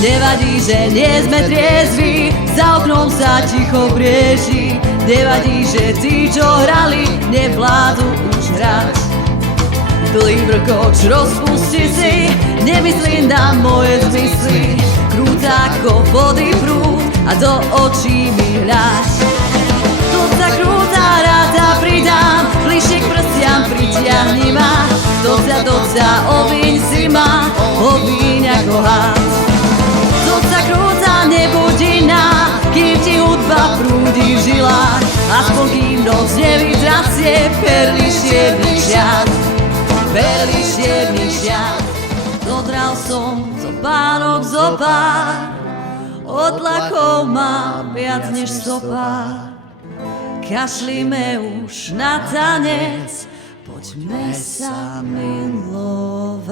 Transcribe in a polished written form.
Nevadí, že nie sme triezvi, za oknom sa ticho brieži. Nevadí, že tí, čo hrali, nevládzu už hrať. Dlhý vrkoč rozpusti si, nemyslím na moje zmysly. Krúta ako vody prúd a do očí mi hľaď. Tu sa krúta, ráta pridám, bližšie k prstiam pritiahni ma. Doca, oviň si ma, oviň ako hád. Doca krúta, nebudí na, kým ti hudba prúdi v žilách. Aspoň kým noc nevytrasie perly čiernych šiat. Perly čiernych šiat. Dodral som zo pánok zo pár, odlakov mám viac než sopár. Kašlíme už na tanec, poďme sa milovať.